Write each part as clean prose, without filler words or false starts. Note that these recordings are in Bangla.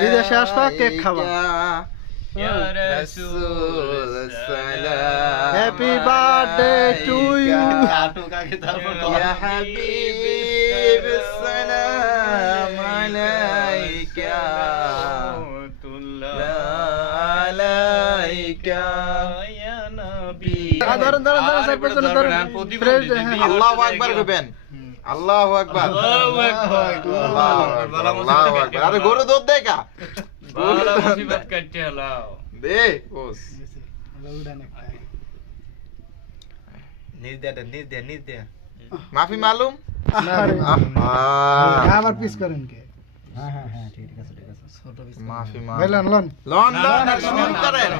বিদেশে আসবা কেক খাবা। Happy birthday to you. ইয়া হাবিব সালাম আলাইকা আলাইকা ইয়া নবী। ধরেন ধরেন ধরেন স্যার পেছনে ধরেন। আল্লাহু আকবার কইবেন। আল্লাহু আকবার। আল্লাহু আকবার। আল্লাহু আকবার। আরে গরু দুধ দে কা? বালা মুসিবত কাটতে হলাও। দে ওস। নিজ দে। মাফি মালুম? আমার পিস করেন কে? হ্যাঁ ঠিক আছে ছোট পিস মাফি লন লন লন আর শুরু করেন।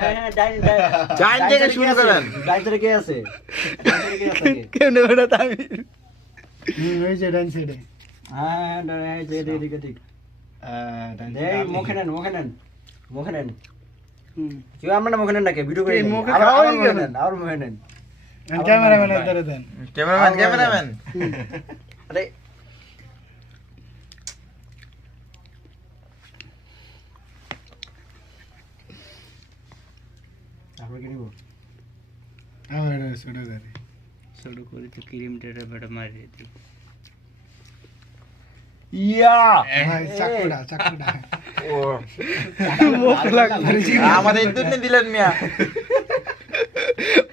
ডাইন থেকে শুরু করেন। ডাইন থেকে কে আছে কেন ওটা আমি ওই যে ডান সাইডে। হ্যাঁ যে এদিকে ঠিক এই মুখে নেন কেউ আমরা না মুখে নেন নাকি ভিডিও করে এই মুখে আবার খাওয়াই মুখে কেন? নেন আবার মুখে নেন ক্যামেরাম্যানের ধরে দেন। ক্যামেরাম্যান। আরে আমরা কি নিব আমার ছোট করে শুরু করি তো ক্রিমটা বেটা মারি দিই। ইয়া ভাই চাকুড়া চাকুড়া ও মুখ লাগছে। আমাদের ইদ্দুর নে দিলেন মিয়া।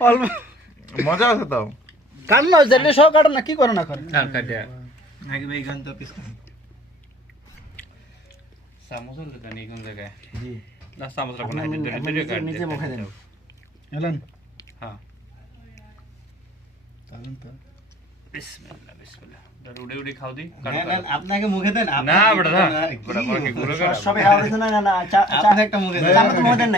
অল্প মজা আছে তো। কান না জেলে সব কাটো না কি করে না করে। আর কাটে আগে ভাই গান তো পিস করেন। চামচ হলো কেন কোন জায়গায়? জি না চামচ রাখো না, আপনি এটা ধরে কাট নিচে মুখে দেন এলেন হ্যাঁ তাহলে তো বিসমিল্লাহ বিসমিল্লাহ। উড়ে উড়ে খাও দি। আপনাকে মুখে দেন না বেটা না বেটা পরে কি গুলো করা? সবে খাওয়া হয়েছে না না চা একটা মুখে দেন